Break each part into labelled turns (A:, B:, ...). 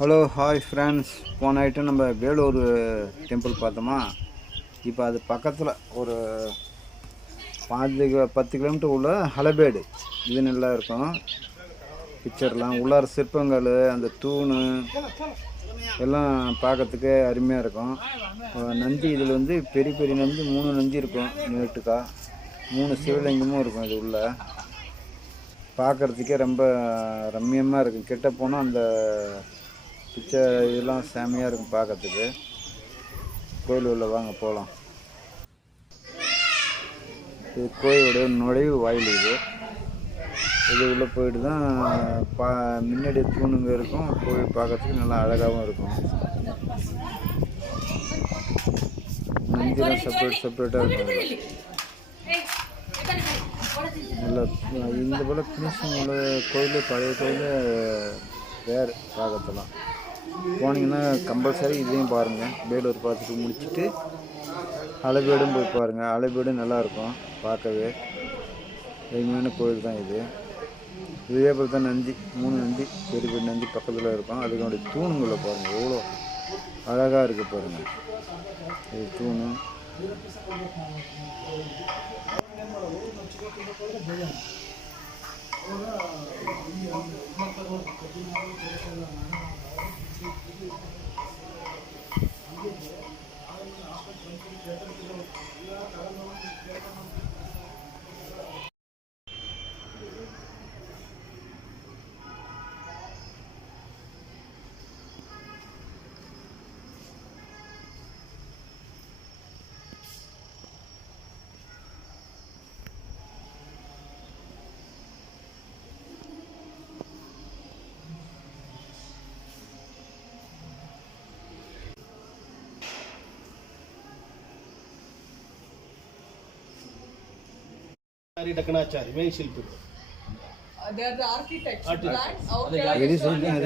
A: Hello hi friends போன item நம்ம Vellore temple பார்த்தோமா? இப்போ அது பக்கத்தில் ஒரு பாஞ்சு கிலோ- பத்து கிலோமீட்டர் உள்ள ஹலபேடு. இது நல்லா இருக்கும். பிக்சர்லாம் உள்ளார சிற்பங்கள் அந்த தூண் எல்லாம் பார்க்கறதுக்கு அருமையாக இருக்கும். நந்தி இதில் வந்து பெரிய பெரிய நந்தி மூணு நந்தி இருக்கும் நீட்டுக்கா மூணு சிவலிங்கமும் இருக்கும் இது உள்ள. பார்க்குறதுக்கே ரொம்ப ரம்மியமாக இருக்கும். கிட்ட போனால் அந்த பிச்சை இதெல்லாம் செமையாக இருக்கும் பார்க்கறதுக்கு கோயில் உள்ள வாங்க போகலாம் இது கோயிலோட நுழைவு வாயில் இது. இது உள்ளே போயிட்டு தான் பா முன்னாடி தூணுங்க இருக்கும் கோயில் பார்க்கறதுக்கு நல்லா அழகாகவும் இருக்கும். நந்திலாம் செப்பரேட் செப்பரேட்டாக இருக்கும் நல்லா நல்ல இந்த போல் ஃபினிஷிங் உள்ள கோயில் பழைய கோயில் வேறு பார்க்கறதுலாம் போனீங்கன்னா கம்பல்சரி இதையும் பாருங்கள் வேலூர் பார்த்துட்டு முடிச்சுட்டு அலைபேடும் போய் பாருங்கள் அலைபேடும் நல்லாயிருக்கும் பார்க்கவே. எளிமையான கோயில் தான் இது. இதே போல் தான் நந்தி மூணு நந்தி பெரிய பெரிய நந்தி பக்கத்தில் இருக்கும். அதுக்கு தூணுங்களை பாருங்கள் எவ்வளோ அழகாக இருக்குது பாருங்கள் இது தூணு.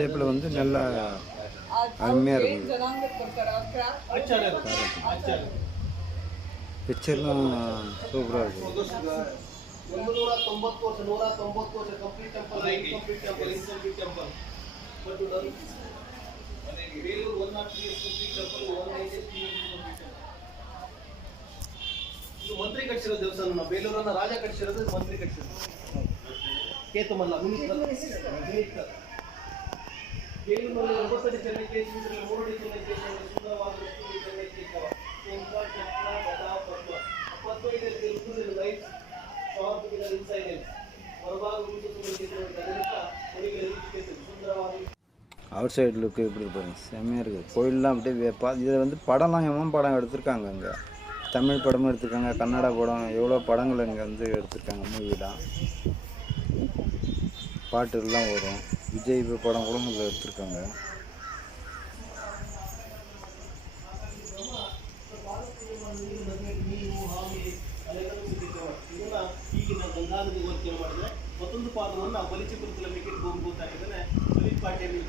A: போல் வந்து நல்லா அருமையாக
B: ಏನ್
A: இருக்குது
B: ಜನಾಂಗಕ್ಕೆ ಬರ್ತಾರ ಕ್ರಾಫ್ಟ್
C: ಆಚಾರ್ಯ ಆಚಾರ್ಯ
A: பிக்சர்லாம் சூப்பராக இருக்குது
C: ಒಂದು ನೂರ ತೊಂಬತ್ತು ವರ್ಷ ನೂರ ತೊಂಬತ್ತು ವರ್ಷ complete temple complete temple incomplete temple but Belur one nought three years complete temple one nine years ಇದು ಮಂತ್ರಿ ಕಟ್ಟಿಸಿರೋ ದೇವಸ್ಥಾನ ಬೇಲೂರನ್ನ ರಾಜ ಕಟ್ಟಿಸಿರೋದು ಇದು ಮಂತ್ರಿ ಕಟ್ಟಿಸಿರೋದು ಕೇತಮಲ್ಲ ಮಿನಿಸ್ಟರ್ ಮಿನಿಸ್ಟರ್ ಬೇಲೂರಿನಲ್ಲಿ ಒಂಬತ್ತಡಿ ಚೆನ್ನೈ ಮೂರು ಅಡಿ ಚೆನ್ನೈ ಸುಂದರವಾದ ವಸ್ತುಗಳು ಚೆನ್ನೈ ಕೇಶವ ಕೆಂಪ ಚಕ್ರ ಗದಾ ಪದ್ಮ ಪದ್ಮೈದಲ್ಲಿ ತಿರುಗುವುದು ಲೈಟ್ ಶಾರ್ಪ್ ಇನ್ಸೈಡೆನ್ಸ್ ಹೊರಭಾಗ ಸುಂದರವಾದ
A: அவுட் சைடு லுக்கு எப்படி பாருங்க செம்மையாக இருக்குது கோயிலெலாம் அப்படியே வேப்பா இதில் வந்து படம்லாம் எவன் படம் எடுத்திருக்காங்க அங்கே தமிழ் படமும் எடுத்திருக்காங்க கன்னடா படம் எவ்வளோ படங்கள் இங்கே வந்து எடுத்திருக்காங்க மூவிலாம் பாட்டுலாம் வரும் விஜய் படம் கூட இதில் எடுத்திருக்காங்க
C: ಇದನ್ನ ಈಗಿನ ಗಂಗಾನದಿ ಹೋಲಿಕೆ ಮಾಡಿದ್ರೆ ಮತ್ತೊಂದು ಪಾದವನ್ನು ನಾವು ಬಲಿಚಕ್ರದಲ್ಲಿ ಮಿಕ್ಕಿಟ್ಟು ಹೋಗ್ಬೋದು ಆಗಿದ್ದಾನೆ ಬಲಿತ್ ಪಾಟಿಯಲ್ಲಿ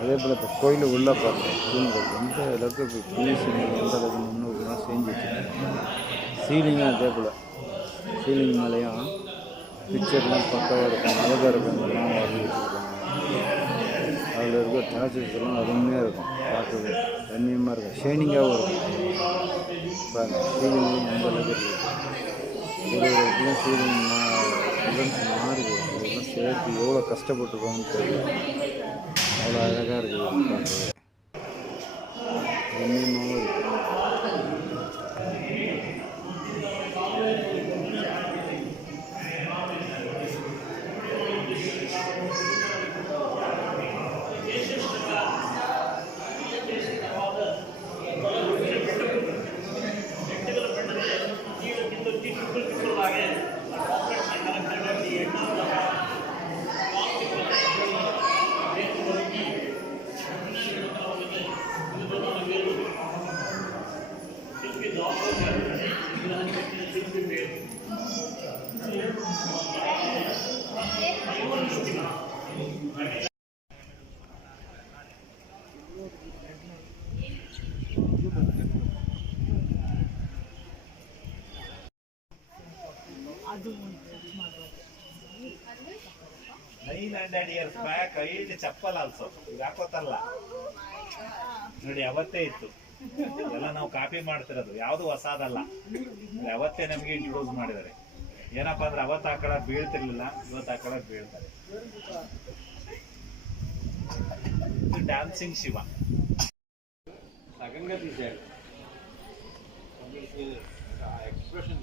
A: அதே போல் இப்போ கோயில் உள்ளே பாருங்க. தூண்கள் எந்த அளவுக்கு இப்போ ஃபினிஷிங் எந்த அளவுக்கு முன்னூறுலாம் செஞ்சு வச்சுருக்காங்க. சீலிங்கும் அதே போல். சீலிங் மேலேயும் பிக்சர்லாம் பக்காவாக இருக்கும். அழகாக இருக்கும். எல்லாம் வரைஞ்சி வச்சுருக்காங்க. அதில் இருக்க டாச்சர்ஸ் எல்லாம் அருமையாக இருக்கும். பார்க்கவே. ரம்மியமாக இருக்கும். ஷைனிங்காகவும் இருக்கும். பாருங்க. சீலிங்கும் எந்த அளவுக்கு இருக்குது ஒரு ஒரு இடத்துல சீலிங் மாறி வரும் இதெல்லாம் சேர்த்து எவ்வளோ கஷ்டப்பட்டுருக்கோம்னு தெரியல அவ்வளோ அழகாக இருக்குது பார்க்கவே
D: ನೈನ್ ಹಂಡ್ರೆಡ್ ಇಯರ್ಸ್ ಬ್ಯಾಕ್ ಐದು ಚಪ್ಪಲ್ ಆಲ್ಸೋ ಈಗ ಹಾಕೋತಾರಲ್ಲ. ನೋಡಿ, ಅವತ್ತೇ ಇತ್ತು. ಎಲ್ಲ ನಾವು ಕಾಪಿ ಮಾಡ್ತಿರೋದು. ಯಾವುದು ಹೊಸದಲ್ಲ. ಅವತ್ತೇ ನಮಗೆ ಇಂಟ್ರೊಡ್ಯೂಸ್ ಮಾಡಿದ್ದಾರೆ. ಏನಪ್ಪಾ ಅಂದ್ರೆ ಅವತ್ತು ಆ ಕಡೆ ಬೀಳ್ತಿರ್ಲಿಲ್ಲ, ಇವತ್ತು ಆ ಕಡೆ ಬೀಳ್ತಾರೆ. ಡ್ಯಾನ್ಸಿಂಗ್ ಶಿವ.
E: ಸಗಂಗತಿ ಸರ್ ಎಕ್ಸ್ಪ್ರೆಷನ್